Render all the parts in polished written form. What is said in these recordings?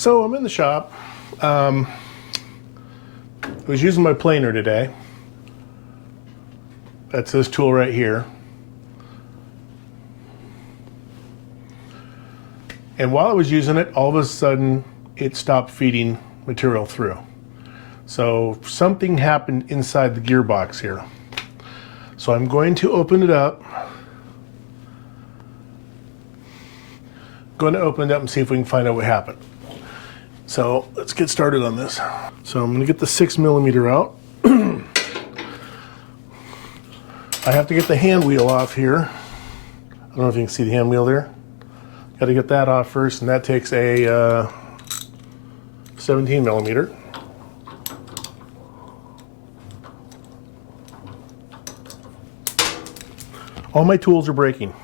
So I'm in the shop. I was using my planer today. That's this tool right here. And while I was using it, all of a sudden it stopped feeding material through. So something happened inside the gearbox here. So I'm going to open it up. Going to open it up and see if we can find out what happened. So let's get started on this. So I'm going to get the 6mm out. I have to get the hand wheel off here. I don't know if you can see the hand wheel there. Got to get that off first, and that takes a 17mm. All my tools are breaking.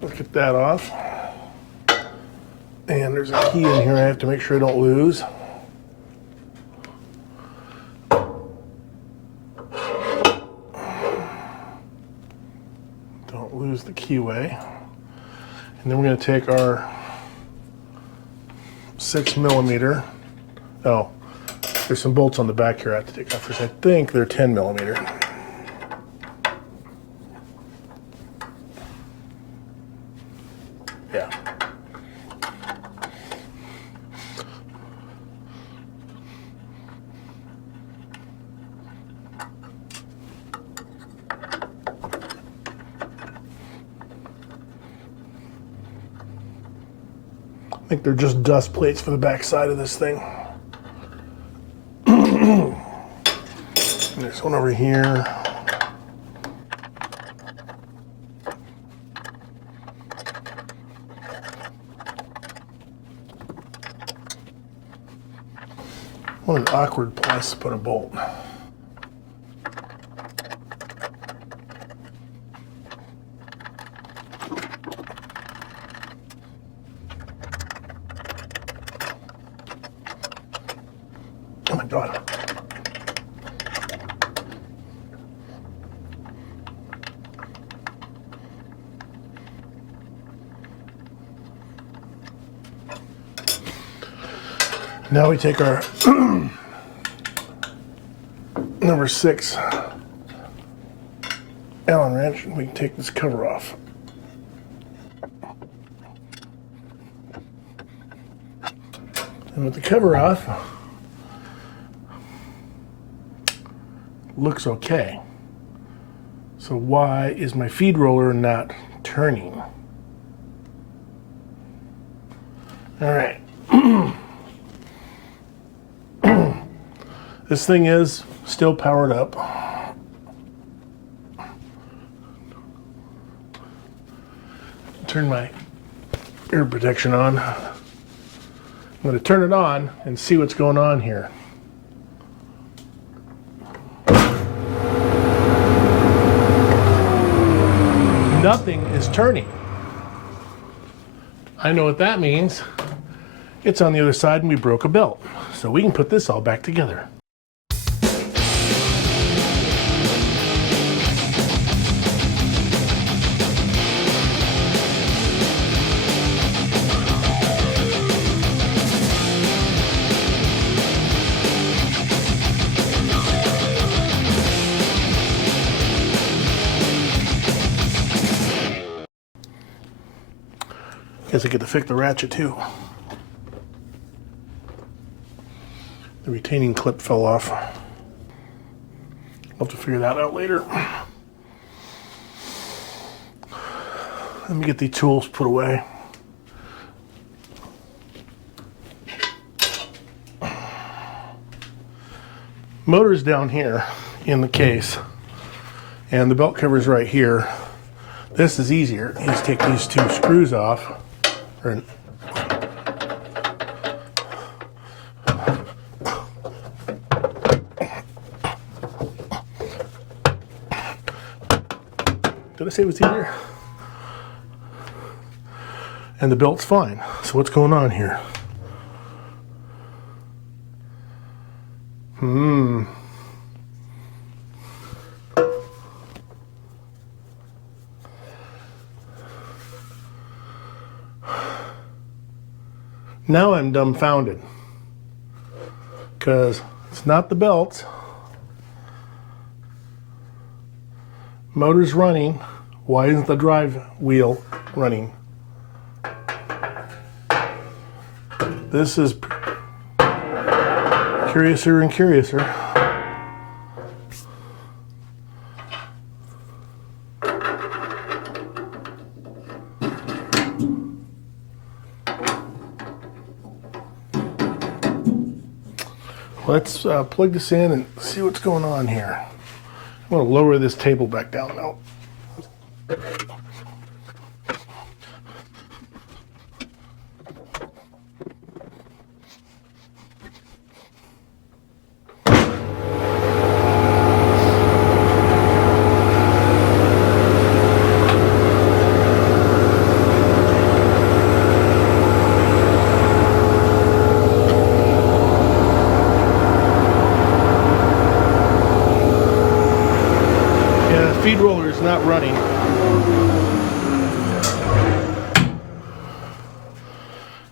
Let's get that off. And there's a key in here I have to make sure I don't lose. Don't lose the keyway. And then we're going to take our 6mm. Oh, there's some bolts on the back here I have to take off first. I think they're 10mm. Yeah. I think they're just dust plates for the back side of this thing. There's one over here. What an awkward place to put a bolt. Oh my God. Now we take our number 6 Allen wrench and we can take this cover off. And with the cover off, looks okay. So why is my feed roller not turning? All right. This thing is still powered up. Turn my air protection on. I'm going to turn it on and see what's going on here. Nothing is turning. I know what that means. It's on the other side and we broke a belt. So we can put this all back together. Guess I get to fix the ratchet too. The retaining clip fell off. I'll have to figure that out later. Let me get these tools put away. Motor's down here in the case, and the belt cover's right here. This is easier. You just take these 2 screws off. Did I say it was easier? And the belt's fine. So what's going on here? Now I'm dumbfounded because it's not the belts. Motor's running. Why isn't the drive wheel running? This is curiouser and curiouser. Let's plug this in and see what's going on here. I'm going to lower this table back down now. Feed roller is not running.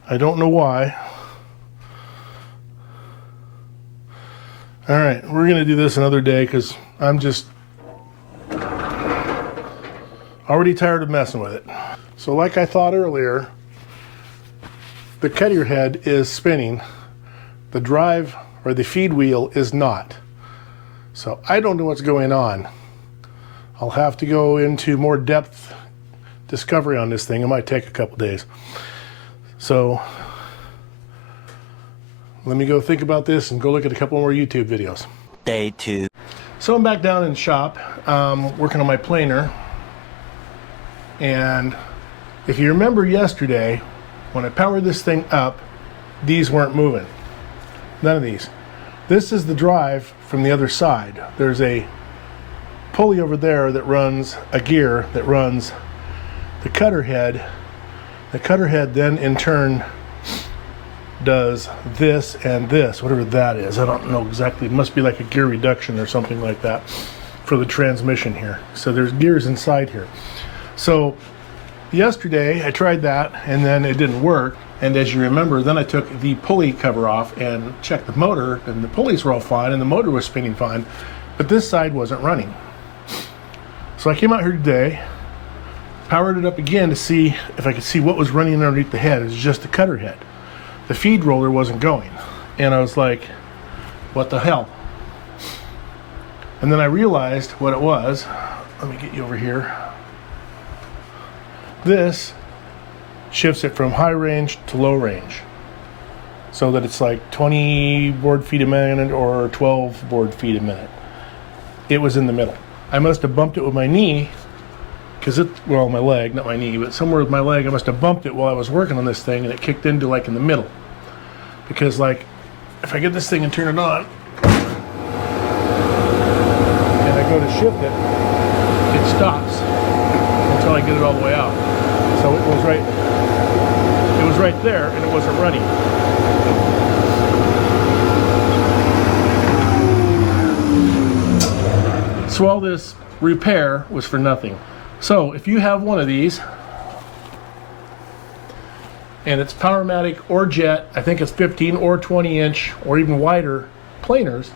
I don't know why. All right, we're gonna do this another day because I'm just already tired of messing with it. So like I thought earlier, the cutter head is spinning. The drive or the feed wheel is not. So I don't know what's going on. I'll have to go into more depth discovery on this thing. It might take a couple days. So let me go think about this and go look at a couple more YouTube videos. Day 2. So I'm back down in the shop working on my planer. And if you remember yesterday, when I powered this thing up, these weren't moving. None of these. This is the drive from the other side. There's a pulley over there that runs a gear that runs the cutter head. The cutter head then in turn does this and this, whatever that is. I don't know exactly. It must be like a gear reduction or something like that for the transmission here. So there's gears inside here. So yesterday I tried that and then it didn't work. And as you remember, then I took the pulley cover off and checked the motor, and the pulleys were all fine and the motor was spinning fine, but this side wasn't running. So I came out here today, powered it up again to see if I could see what was running underneath the head. It was just the cutter head. The feed roller wasn't going. And I was like, what the hell? And then I realized what it was. Let me get you over here. This shifts it from high range to low range, so that it's like 20 board feet a minute or 12 board feet a minute. It was in the middle. I must have bumped it with my knee, because well, my leg, not my knee, but somewhere with my leg, I must have bumped it while I was working on this thing, and it kicked into like in the middle. Because like, if I get this thing and turn it on, and I go to shift it, it stops until I get it all the way out. So it was right there, and it wasn't running. So all this repair was for nothing. So if you have one of these, and it's Powermatic or Jet, I think it's 15 or 20 inch or even wider planers,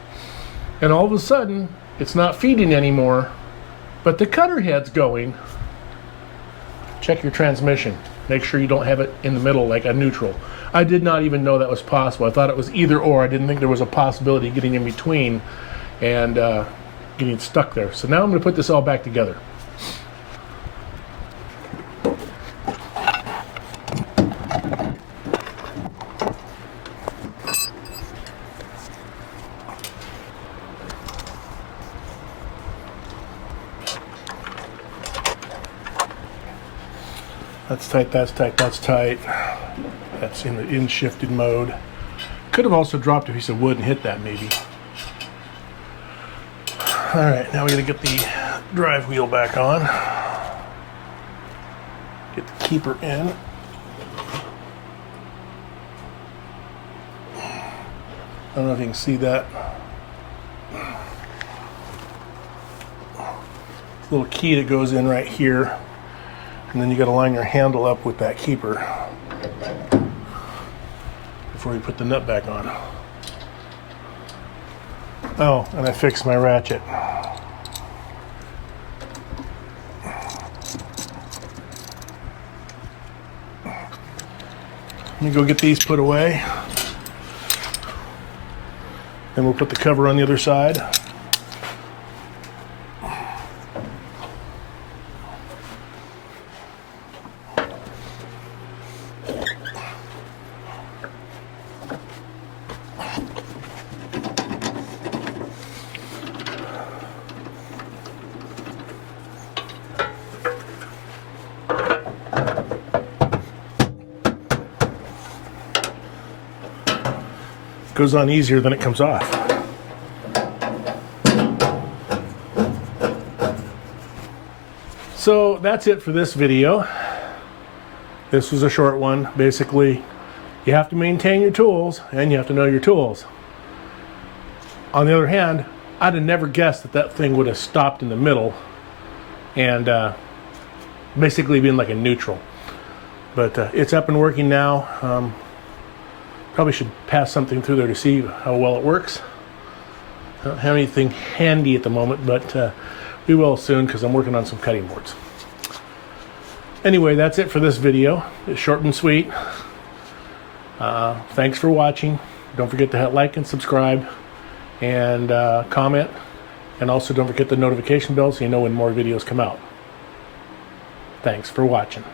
and all of a sudden it's not feeding anymore, but the cutter head's going, check your transmission. Make sure you don't have it in the middle like a neutral. I did not even know that was possible. I thought it was either or. I didn't think there was a possibility of getting in between and getting stuck there. So now I'm going to put this all back together. That's tight, that's tight, that's tight. That's in the in-shifted mode. Could have also dropped a piece of wood and hit that maybe. All right, now we gotta get the drive wheel back on. Get the keeper in. I don't know if you can see that. Little key that goes in right here. And then you got to line your handle up with that keeper. before we put the nut back on. Oh, and I fixed my ratchet. Let me go get these put away. Then we'll put the cover on the other side. Goes on easier than it comes off. So that's it for this video. This was a short one. Basically, you have to maintain your tools and you have to know your tools. On the other hand, I'd have never guessed that that thing would have stopped in the middle and basically been like a neutral. But it's up and working now. Probably should pass something through there to see how well it works. I don't have anything handy at the moment, but we will soon because I'm working on some cutting boards. Anyway, that's it for this video. It's short and sweet. Thanks for watching. Don't forget to hit like and subscribe and comment. And also don't forget the notification bell so you know when more videos come out. Thanks for watching.